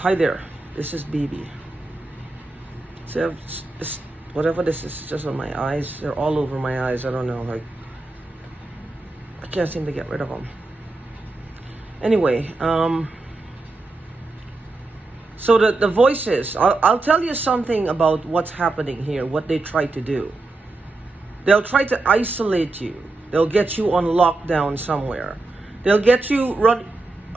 Hi there, this is BB. See, whatever this is just on my eyes. They're all over my eyes. I don't know, like, I can't seem to get rid of them. Anyway, so the voices, I'll tell you something about what's happening here, what they try to do. They'll try to isolate you. They'll get you on lockdown somewhere. They'll get you run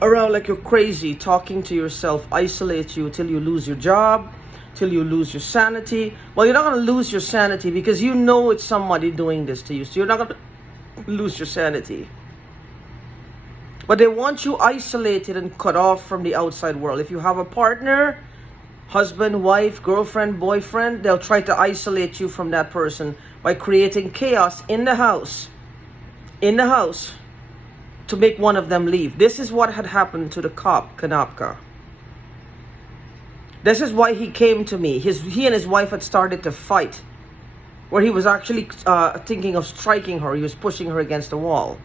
around like you're crazy, talking to yourself, isolate you till you lose your job, till you lose your sanity. Well, you're not going to lose your sanity because you know it's somebody doing this to you. So you're not going to lose your sanity. But they want you isolated and cut off from the outside world. If you have a partner, husband, wife, girlfriend, boyfriend, they'll try to isolate you from that person by creating chaos in the house. To make one of them leave. This is what had happened to the cop, Kanapka. This is why he came to me. He and his wife had started to fight, where he was actually thinking of striking her. He was pushing her against the wall.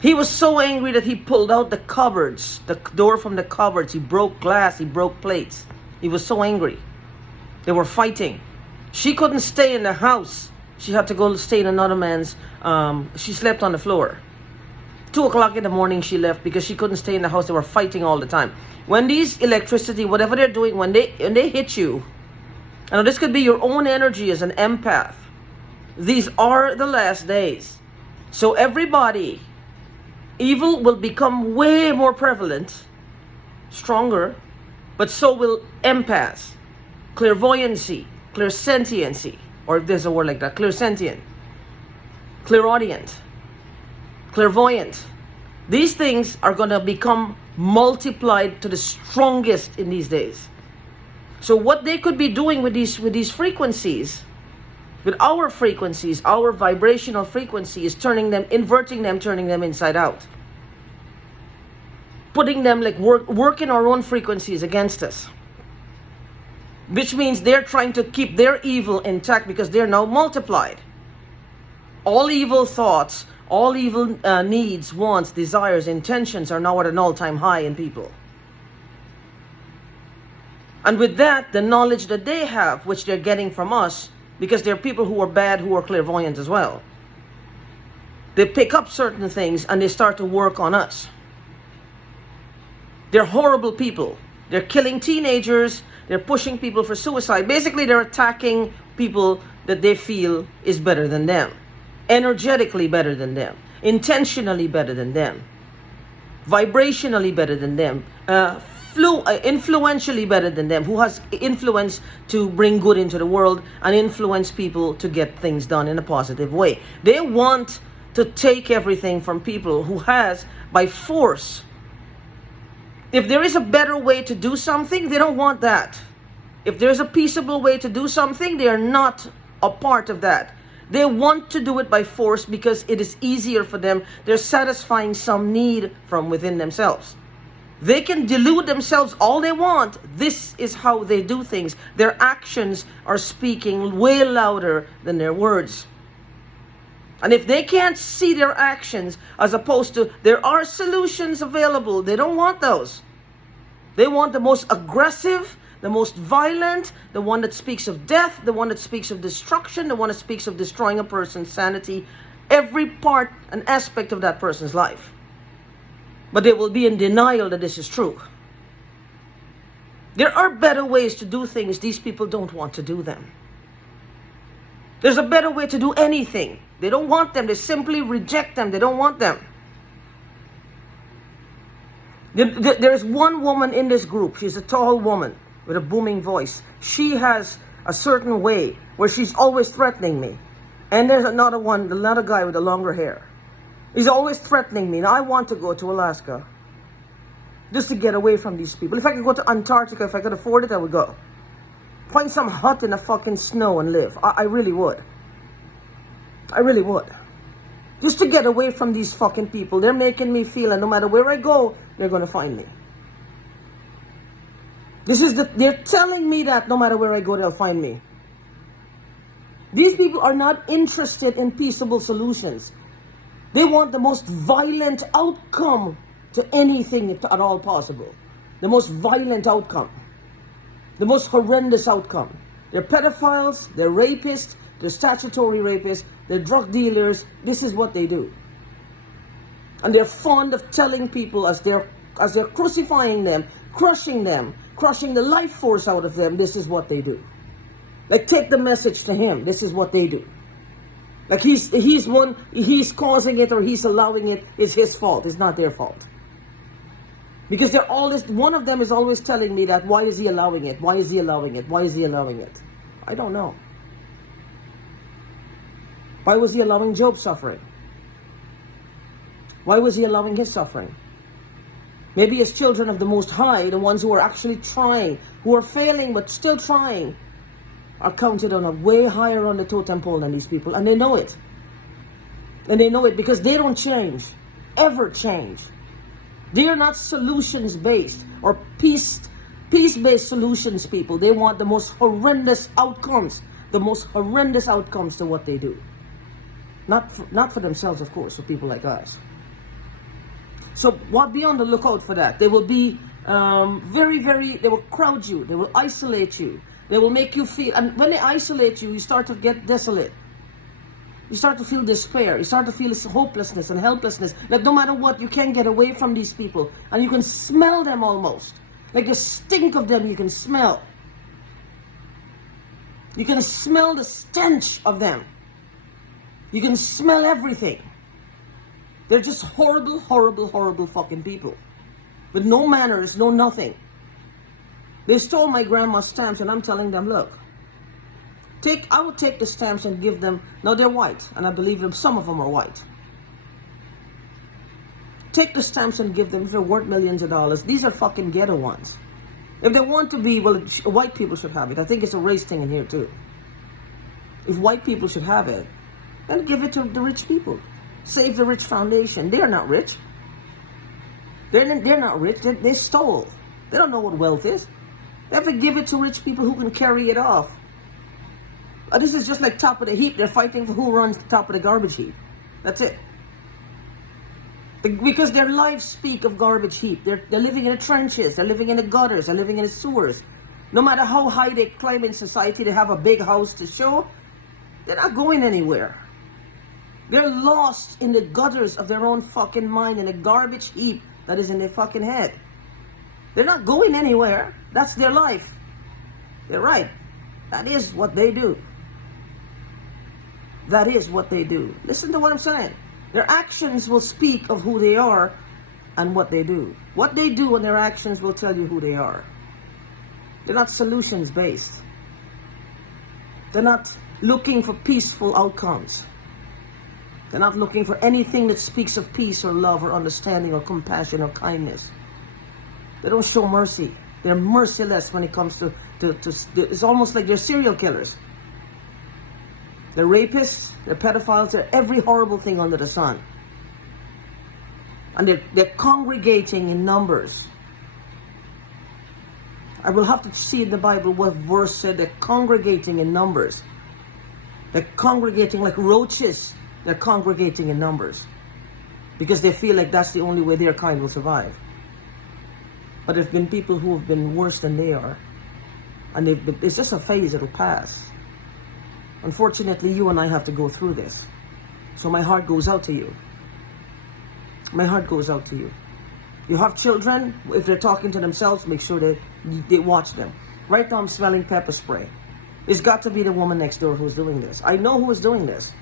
He was so angry that he pulled out the cupboards, the door from the cupboards. He broke glass, he broke plates. He was so angry. They were fighting. She couldn't stay in the house. She had to go stay in another man's, she slept on the floor. 2 o'clock in the morning she left because she couldn't stay in the house. They were fighting all the time. When these electricity, whatever they're doing, when they hit you, and this could be your own energy as an empath. These are the last days. So everybody, evil will become way more prevalent, stronger, but so will empaths, clairvoyancy, clairsentiency. Or if there's a word like that, clairsentient, clairaudient, clairvoyant. These things are going to become multiplied to the strongest in these days. So what they could be doing with these frequencies, with our frequencies, our vibrational frequency, is inverting them, turning them inside out. Putting them like working our own frequencies against us. Which means they're trying to keep their evil intact because they're now multiplied. All evil thoughts, all evil needs, wants, desires, intentions are now at an all-time high in people. And with that, the knowledge that they have, which they're getting from us, because they're people who are bad, who are clairvoyant as well. They pick up certain things and they start to work on us. They're horrible people. They're killing teenagers. They're pushing people for suicide. Basically, they're attacking people that they feel is better than them. Energetically better than them. Intentionally better than them. Vibrationally better than them. Influentially better than them. Who has influence to bring good into the world and influence people to get things done in a positive way. They want to take everything from people who has, by force. If there is a better way to do something, they don't want that. If there's a peaceable way to do something, they are not a part of that. They want to do it by force because it is easier for them. They're satisfying some need from within themselves. They can delude themselves all they want. This is how they do things. Their actions are speaking way louder than their words. And if they can't see their actions, as opposed to there are solutions available, they don't want those. They want the most aggressive, the most violent, the one that speaks of death, the one that speaks of destruction, the one that speaks of destroying a person's sanity, every part and aspect of that person's life. But they will be in denial that this is true. There are better ways to do things. These people don't want to do them. There's a better way to do anything. They don't want them. They simply reject them. They don't want them. There's one woman in this group. She's a tall woman with a booming voice. She has a certain way where she's always threatening me. And there's another guy with the longer hair. He's always threatening me. Now, I want to go to Alaska just to get away from these people. If I could go to Antarctica, if I could afford it, I would go. Find some hut in the fucking snow and live. I really would. I really would. Just to get away from these fucking people. They're making me feel, and no matter where I go, they're going to find me. They're telling me that no matter where I go, they'll find me. These people are not interested in peaceable solutions. They want the most violent outcome to anything at all possible. The most violent outcome. The most horrendous outcome. They're pedophiles, they're rapists, they're statutory rapists, they're drug dealers. This is what they do. And they're fond of telling people as they're crucifying them, crushing the life force out of them, this is what they do. Like, take the message to him, this is what they do. Like, he's causing it or he's allowing it, it's his fault, it's not their fault. Because they're always, one of them is always telling me that, why is he allowing it? Why is he allowing it? Why is he allowing it? I don't know. Why was he allowing Job's suffering? Why was he allowing his suffering? Maybe as children of the Most High, the ones who are actually trying, who are failing but still trying, are counted on a way higher on the totem pole than these people. And they know it. And they know it because they don't change. Ever change. They are not solutions-based or peace-based solutions people. They want the most horrendous outcomes. The most horrendous outcomes to what they do. Not for themselves, of course, for people like us. So be on the lookout for that. They will be they will crowd you. They will isolate you. They will make you feel, and when they isolate you, you start to get desolate. You start to feel despair. You start to feel this hopelessness and helplessness. That no matter what, you can't get away from these people. And you can smell them almost. Like the stink of them you can smell. You can smell the stench of them. You can smell everything. They're just horrible, horrible, horrible fucking people. With no manners, no nothing. They stole my grandma's stamps and I'm telling them, look, I would take the stamps and give them, now they're white and I believe them, some of them are white. Take the stamps and give them if they're worth millions of dollars. These are fucking ghetto ones. If they want to be, well, white people should have it. I think it's a race thing in here too. If white people should have it, then give it to the rich people. Save the Rich Foundation. They're not rich. They're not rich. They stole. They don't know what wealth is. They have to give it to rich people who can carry it off. This is just like top of the heap. They're fighting for who runs the top of the garbage heap. That's it. Because their lives speak of garbage heap. They're living in the trenches. They're living in the gutters. They're living in the sewers. No matter how high they climb in society, they have a big house to show. They're not going anywhere. They're lost in the gutters of their own fucking mind, in a garbage heap that is in their fucking head. They're not going anywhere. That's their life. They're right. That is what they do. That is what they do. Listen to what I'm saying. Their actions will speak of who they are and what they do. What they do and their actions will tell you who they are. They're not solutions based. They're not looking for peaceful outcomes. They're not looking for anything that speaks of peace or love or understanding or compassion or kindness. They don't show mercy. They're merciless when it comes to it's almost like they're serial killers. They're rapists, they're pedophiles, they're every horrible thing under the sun. And they're congregating in numbers. I will have to see in the Bible what verse said they're congregating in numbers. They're congregating like roaches. They're congregating in numbers. Because they feel like that's the only way their kind will survive. But there have been people who have been worse than they are. And it's just a phase, it'll pass. Unfortunately, you and I have to go through this. So my heart goes out to you. My heart goes out to you. You have children, if they're talking to themselves, make sure they watch them. Right now I'm smelling pepper spray. It's got to be the woman next door who's doing this. I know who is doing this.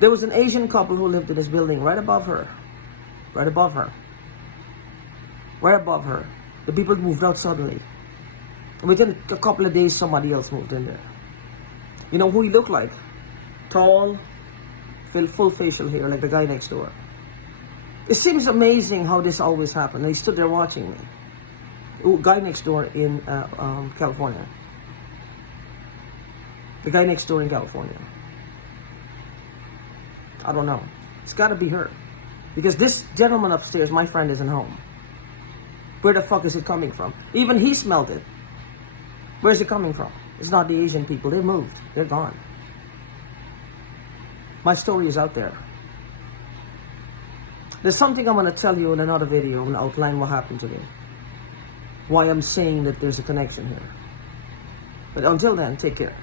There was an Asian couple who lived in this building right above her. Right above her. Right above her. The people moved out suddenly. Within a couple of days, somebody else moved in there. You know who he looked like? Tall, full facial hair, like the guy next door. It seems amazing how this always happened. He stood there watching me. Guy next door in California. The guy next door in California. I don't know. It's got to be her. Because this gentleman upstairs, my friend, isn't home. Where the fuck is it coming from? Even he smelled it. Where's it coming from? It's not the Asian people. They moved. They're gone. My story is out there. There's something I'm going to tell you in another video. I'm going to outline what happened to me. Why I'm saying that there's a connection here. But until then, take care.